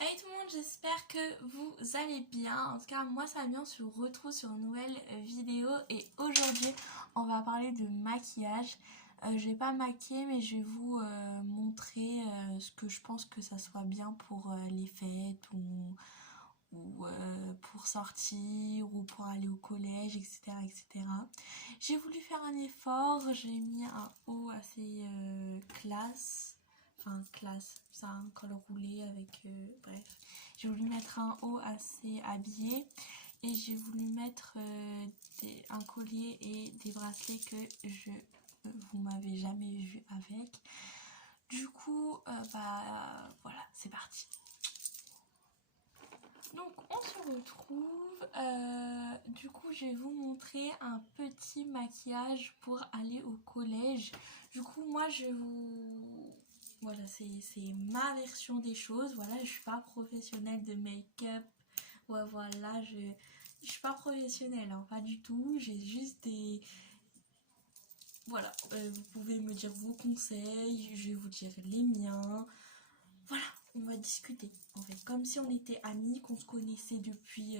Hey tout le monde, j'espère que vous allez bien. En tout cas, moi ça va bien, on se retrouve sur une nouvelle vidéo et aujourd'hui on va parler de maquillage. Je vais pas maquiller mais je vais vous montrer ce que je pense que ça soit bien pour les fêtes ou pour sortir ou pour aller au collège, etc. etc. J'ai voulu faire un effort, j'ai mis un haut assez classe. Enfin, classe, c'est un col roulé avec... bref. J'ai voulu mettre un haut assez habillé et j'ai voulu mettre un collier et des bracelets que vous m'avez jamais vu avec. Du coup, voilà, c'est parti. Donc on se retrouve, du coup je vais vous montrer un petit maquillage pour aller au collège. Du coup moi voilà, c'est ma version des choses. Voilà, je suis pas professionnelle de make-up. Ouais, voilà, je suis pas professionnelle, hein, pas du tout. J'ai juste des... Voilà, vous pouvez me dire vos conseils, je vais vous dire les miens. Voilà, on va discuter en fait, comme si on était amis, qu'on se connaissait depuis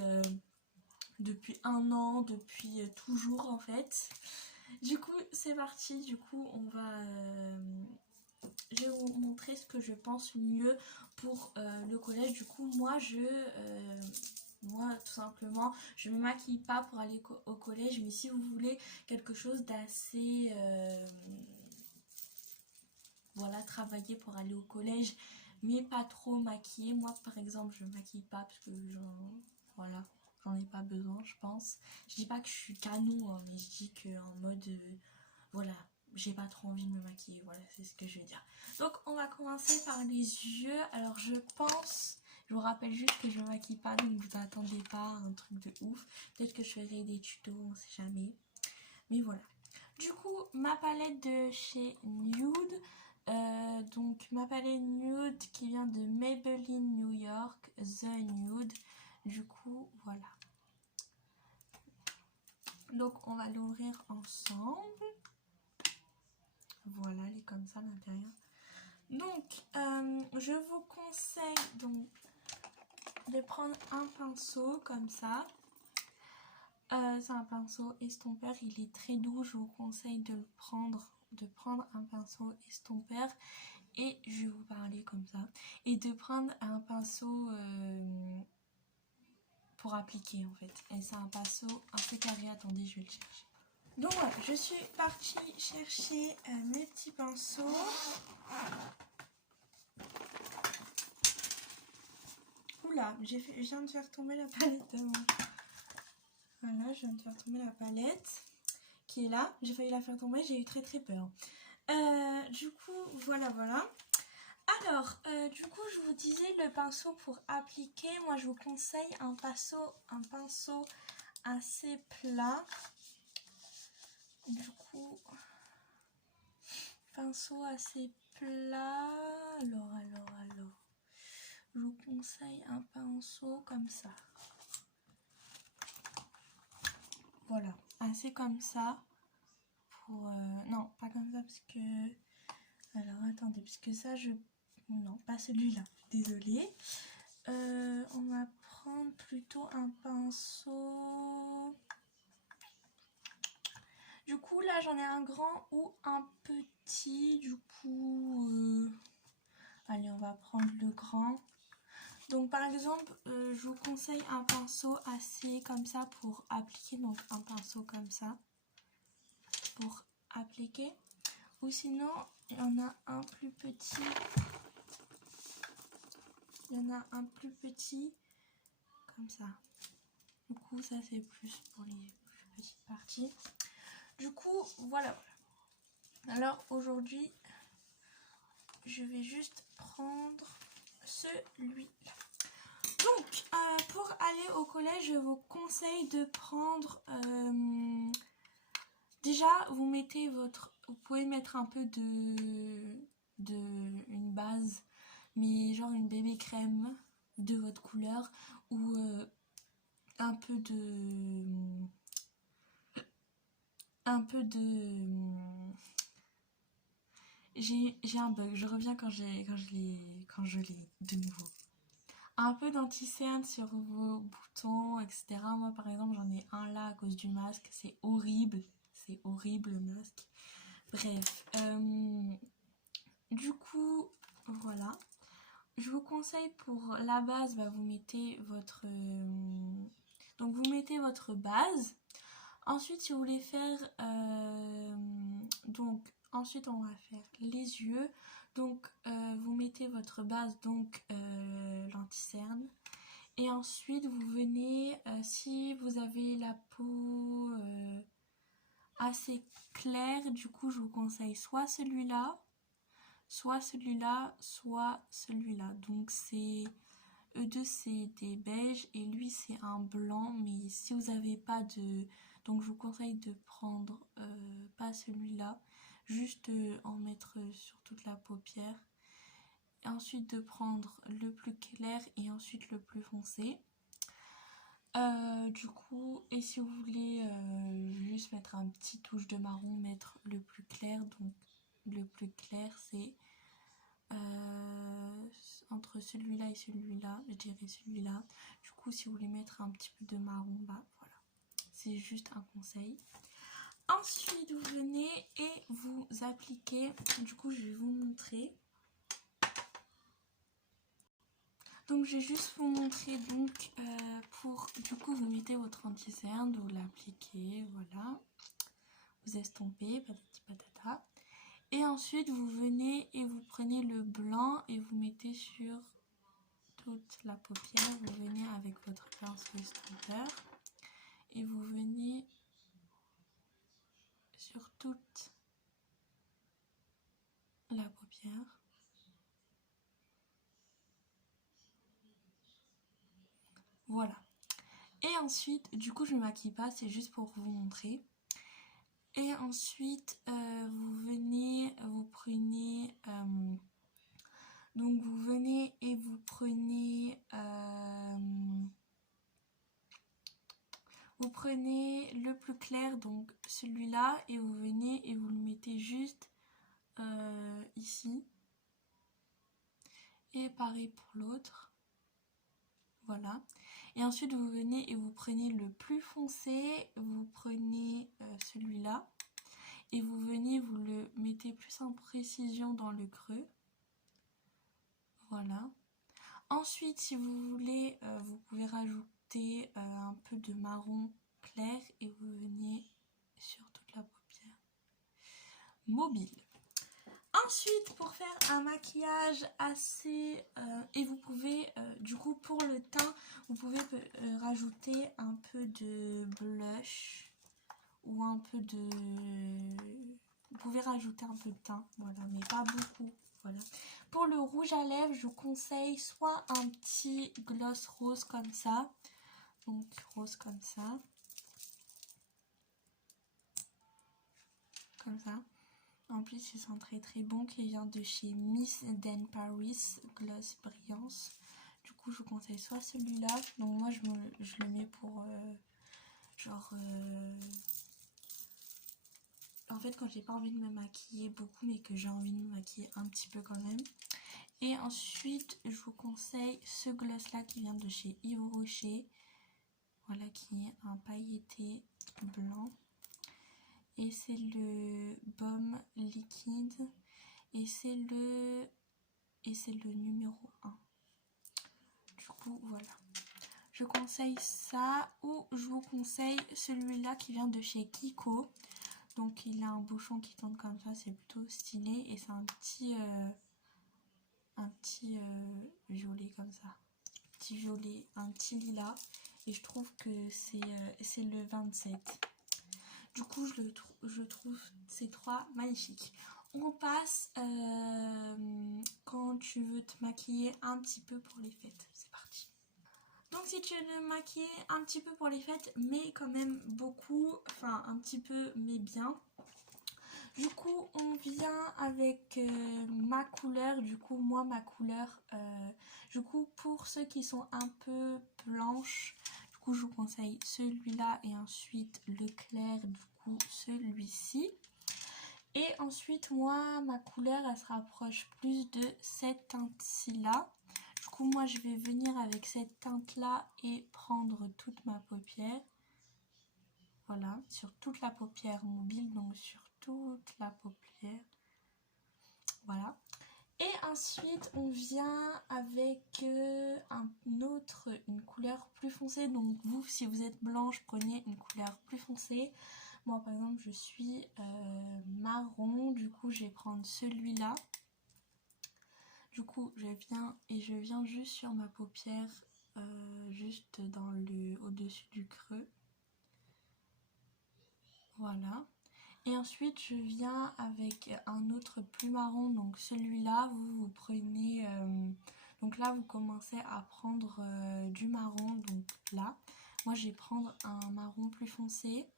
un an, depuis toujours en fait. Du coup, c'est parti. Du coup, je vais vous montrer ce que je pense mieux pour le collège. Du coup, moi, tout simplement, je me maquille pas pour aller au collège, mais si vous voulez quelque chose d'assez, voilà, travailler pour aller au collège, mais pas trop maquillée. Moi, par exemple, je me maquille pas parce que voilà, j'en ai pas besoin, je pense. Je dis pas que je suis canon, hein, mais je dis que en mode, voilà, j'ai pas trop envie de me maquiller. Voilà, c'est ce que je veux dire. Donc, on va commencer par les yeux. Alors, je vous rappelle juste que je me maquille pas, donc vous attendez pas un truc de ouf. Peut-être que je ferai des tutos, on sait jamais. Mais voilà. Du coup, ma palette de chez Nude. Donc ma palette Nude qui vient de Maybelline New York, The Nude. Du coup, voilà. Donc on va l'ouvrir ensemble. Voilà, elle est comme ça à l'intérieur. Donc, je vous conseille donc de prendre un pinceau comme ça. C'est un pinceau estompeur, il est très doux, je vous conseille de prendre un pinceau estompeur et je vais vous parler comme ça et de prendre un pinceau pour appliquer en fait, et c'est un pinceau un peu carré. Attendez, je vais le chercher. Donc voilà, je suis partie chercher mes petits pinceaux. Oula, je viens de faire tomber la palette. Voilà, je viens de faire tomber la palette qui est là. J'ai failli la faire tomber, j'ai eu très très peur. Du coup, voilà. Alors, du coup, je vous disais le pinceau pour appliquer. Moi, je vous conseille un pinceau assez plat. Du coup, pinceau assez plat. Alors. Je vous conseille un pinceau comme ça. Voilà, assez comme ça. Non, pas comme ça parce que... Alors, attendez, parce que ça, non, pas celui-là, désolée. On va prendre plutôt un pinceau... Du coup, là, j'en ai un grand ou un petit. Du coup, allez, on va prendre le grand. Donc, par exemple, je vous conseille un pinceau assez comme ça pour appliquer. Donc, un pinceau comme ça pour appliquer. Ou sinon, il y en a un plus petit. Comme ça. Du coup, ça c'est plus pour les plus petites parties. Du coup, voilà. Alors aujourd'hui, je vais juste prendre celui-là. Donc, pour aller au collège, je vous conseille de prendre... déjà, vous pouvez mettre un peu une base, mais genre une bébé crème de votre couleur ou un peu de j'ai un bug, je reviens quand je l'ai de nouveau. un peu d'anti-cerne sur vos boutons, etc. Moi par exemple j'en ai un là à cause du masque, c'est horrible le masque. Bref, du coup voilà. Je vous conseille pour la base, bah, vous mettez votre donc vous mettez votre base. Ensuite si vous voulez faire donc ensuite on va faire les yeux. Donc vous mettez votre base, donc l'anti-cerne. Et ensuite vous venez, si vous avez la peau assez claire, du coup je vous conseille soit celui-là, soit celui-là, soit celui-là. Donc c'est eux deux c'est des beiges et lui c'est un blanc, mais si vous n'avez pas de... Donc je vous conseille de prendre pas celui-là, juste en mettre sur toute la paupière. Et ensuite de prendre le plus clair et ensuite le plus foncé. Du coup, et si vous voulez juste mettre un petit touche de marron, mettre le plus clair. Donc le plus clair c'est entre celui-là et celui-là, je dirais celui-là. Du coup si vous voulez mettre un petit peu de marron, bah voilà, c'est juste un conseil. Ensuite vous venez et vous appliquez, du coup je vais vous montrer. Donc je vais juste vous montrer, donc pour, du coup vous mettez votre anti-cerne, vous l'appliquez, voilà, vous estompez, patati patata. Et ensuite vous venez et vous prenez le blanc et vous mettez sur toute la paupière, vous venez avec votre pinceau estompeur et vous venez sur toute la paupière. Voilà. Et ensuite, du coup je ne maquille pas, c'est juste pour vous montrer. Et ensuite, vous venez, vous prenez... donc vous venez et vous prenez... vous prenez le plus clair, donc celui-là, et vous venez et vous le mettez juste ici. Et pareil pour l'autre. Voilà. Et ensuite vous venez et vous prenez le plus foncé, vous prenez celui-là. Et vous venez, vous le mettez plus en précision dans le creux. Voilà. Ensuite, si vous voulez, vous pouvez rajouter un peu de marron clair et vous venez sur toute la paupière mobile. Ensuite, pour faire un maquillage assez... et vous pouvez, du coup, pour le teint, vous pouvez rajouter un peu de blush ou un peu de... Vous pouvez rajouter un peu de teint, voilà, mais pas beaucoup. Voilà. Pour le rouge à lèvres, je vous conseille soit un petit gloss rose comme ça. Donc rose comme ça. Comme ça. En plus, il sent très très bon, qui vient de chez Miss Den Paris, Gloss Brillance. Du coup, je vous conseille soit celui-là. Donc moi, je le mets pour genre... En fait, quand j'ai pas envie de me maquiller beaucoup, mais que j'ai envie de me maquiller un petit peu quand même. Et ensuite, je vous conseille ce gloss-là qui vient de chez Yves Rocher. Voilà, qui est un pailleté blanc. Et c'est le baume liquide. Et c'est le numéro 1. Du coup, voilà. Je conseille ça ou je vous conseille celui-là qui vient de chez Kiko. Donc, il a un bouchon qui tourne comme ça, c'est plutôt stylé. Et c'est un petit violet comme ça. Un petit violet, un petit lilas. Et je trouve que c'est le 27. Du coup, je trouve ces trois magnifiques. On passe quand tu veux te maquiller un petit peu pour les fêtes. C'est parti. Donc si tu veux te maquiller un petit peu pour les fêtes, mais quand même beaucoup, enfin un petit peu, mais bien. Du coup, on vient avec ma couleur. Du coup, moi, ma couleur, du coup, pour ceux qui sont un peu blanches, du coup, je vous conseille celui-là et ensuite le clair, du coup, celui-ci. Et ensuite, moi, ma couleur, elle se rapproche plus de cette teinte-ci là. Du coup, moi, je vais venir avec cette teinte-là et prendre toute ma paupière. Voilà, sur toute la paupière mobile, donc sur toute la paupière. Voilà. Et ensuite, on vient avec une couleur plus foncée. Donc vous, si vous êtes blanche, prenez une couleur plus foncée. Moi, par exemple, je suis marron. Du coup, je vais prendre celui-là. Du coup, je viens juste sur ma paupière, juste au-dessus du creux. Voilà. Et ensuite, je viens avec un autre plus marron, donc celui-là, vous prenez... donc là, vous commencez à prendre du marron, donc là. Moi, je vais prendre un marron plus foncé.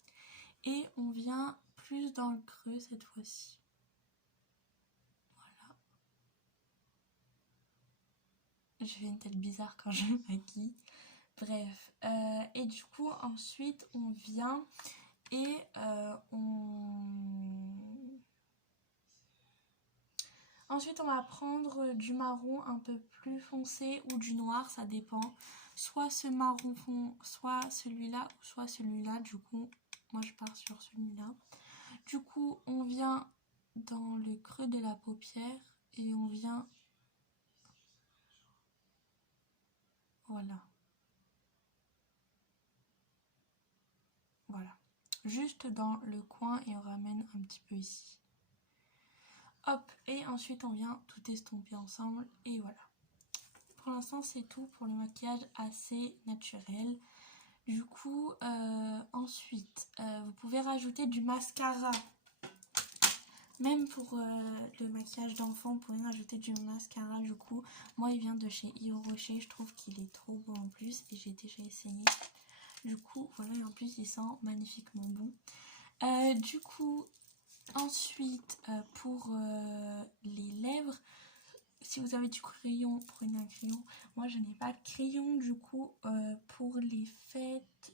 Et on vient plus dans le creux cette fois-ci. Voilà. Je fais une tête bizarre quand je maquille. Bref. Et du coup, ensuite, on vient... Et Ensuite, on va prendre du marron un peu plus foncé ou du noir, ça dépend. Soit ce marron fond, soit celui-là, ou soit celui-là. Du coup, moi je pars sur celui-là. Du coup, on vient dans le creux de la paupière et on vient... Voilà. Voilà. Juste dans le coin et on ramène un petit peu ici. Hop, et ensuite on vient tout estomper ensemble et voilà. Pour l'instant c'est tout pour le maquillage assez naturel. Du coup, ensuite, vous pouvez rajouter du mascara. Même pour le maquillage d'enfant, vous pouvez rajouter du mascara. Du coup, moi il vient de chez Yves Rocher, je trouve qu'il est trop beau en plus et j'ai déjà essayé. Du coup, voilà, et en plus il sent magnifiquement bon. Du coup, ensuite, pour les lèvres, si vous avez du crayon, prenez un crayon. Moi, je n'ai pas de crayon, du coup, pour les fêtes,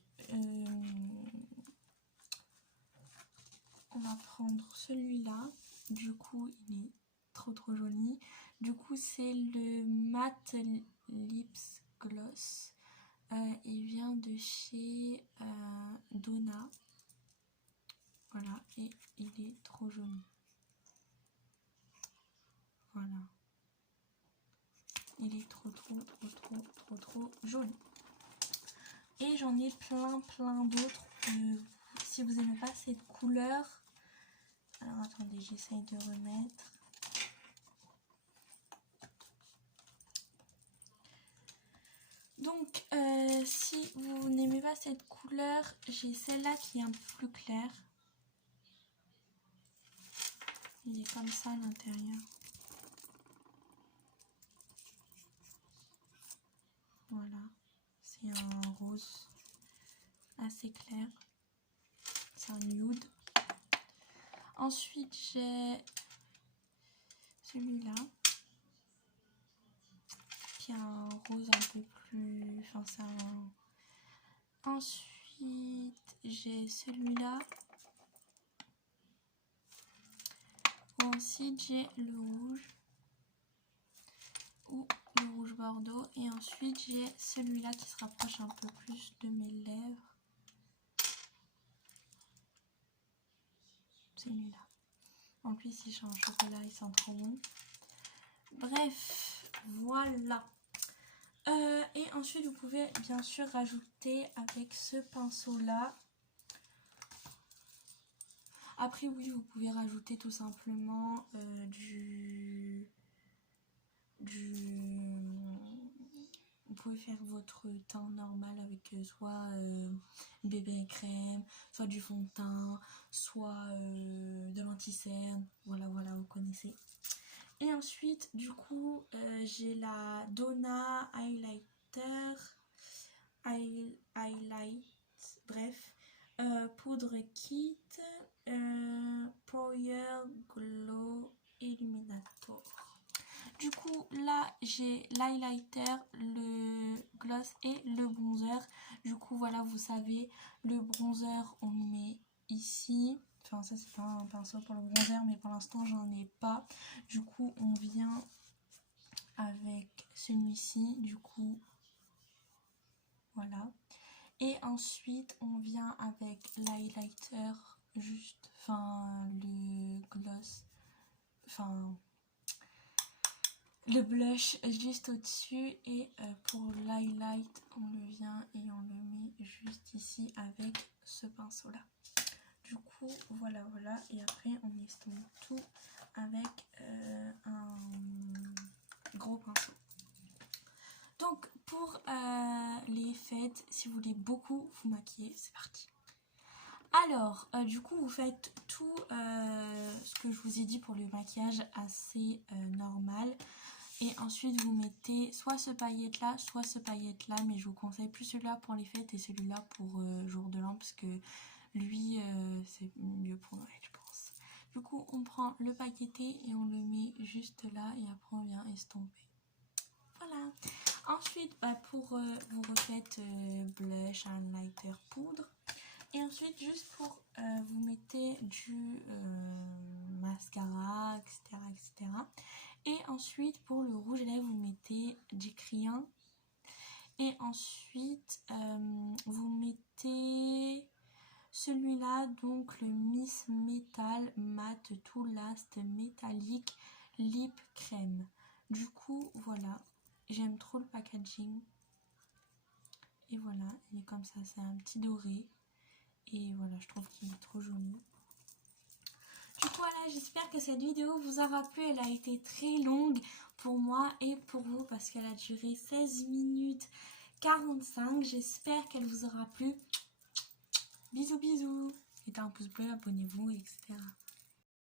on va prendre celui-là. Du coup, il est trop joli. Du coup, c'est le Matte Lips Gloss. Il vient de chez Donna. Voilà, et il est trop joli. Voilà. Il est trop joli. Et j'en ai plein d'autres. Si vous n'aimez pas cette couleur, alors attendez, j'essaye de remettre. Donc si vous n'aimez pas cette couleur, j'ai celle-là qui est un peu plus claire. Il est comme ça à l'intérieur. Voilà, c'est un rose assez clair. C'est un nude. Ensuite, j'ai celui-là qui a un rose un peu plus... Enfin, c'est un... Ensuite, j'ai celui-là. Ensuite, j'ai le rouge ou le rouge bordeaux. Et ensuite, j'ai celui-là qui se rapproche un peu plus de mes lèvres. Celui-là. En plus, il change au chocolat, il sent trop bon. Bref, voilà. Et ensuite, vous pouvez bien sûr rajouter avec ce pinceau-là. Après, oui, vous pouvez rajouter tout simplement vous pouvez faire votre teint normal avec soit bébé crème, soit du fond de teint, soit de l'anti-cerne. Voilà, vous connaissez. Et ensuite, du coup, j'ai la Donna Highlight, bref, poudre kit, Power Glow Illuminator. Du coup, là, j'ai l'highlighter, le gloss et le bronzer. Du coup, voilà, vous savez, le bronzer, on le met ici. Enfin, ça, c'est pas un pinceau pour le bronzer, mais pour l'instant, j'en ai pas. Du coup, on vient avec celui-ci, du coup, voilà. Et ensuite, on vient avec l'highlighter, juste, enfin, le gloss, enfin, le blush juste au-dessus. Et pour l'highlight, on le vient et on le met juste ici avec ce pinceau-là. Du coup, voilà. Et après, on estompe tout avec un gros pinceau. Donc, pour les fêtes, si vous voulez beaucoup vous maquiller, c'est parti. Alors, du coup, vous faites tout ce que je vous ai dit pour le maquillage assez normal. Et ensuite, vous mettez soit ce paillette-là, soit ce paillette-là. Mais je vous conseille plus celui-là pour les fêtes et celui-là pour jour de l'an. Parce que lui, c'est mieux pour Noël, je pense. Du coup, on prend le paqueté et on le met juste là. Et après, on vient estomper. Voilà. Ensuite, pour vous refaites blush, highlighter, poudre. Et ensuite, juste pour vous mettez du mascara, etc. Et ensuite, pour le rouge à lèvres, vous mettez du crayon. Et ensuite, vous mettez celui-là, donc le Miss Metal Matte To Last Metallic Lip Crème. Du coup, voilà. J'aime trop le packaging. Et voilà, il est comme ça, c'est un petit doré. Et voilà, je trouve qu'il est trop joli. Du coup, voilà, j'espère que cette vidéo vous aura plu. Elle a été très longue pour moi et pour vous parce qu'elle a duré 16 minutes 45. J'espère qu'elle vous aura plu. Bisous, bisous. Mettez un pouce bleu, abonnez-vous, etc.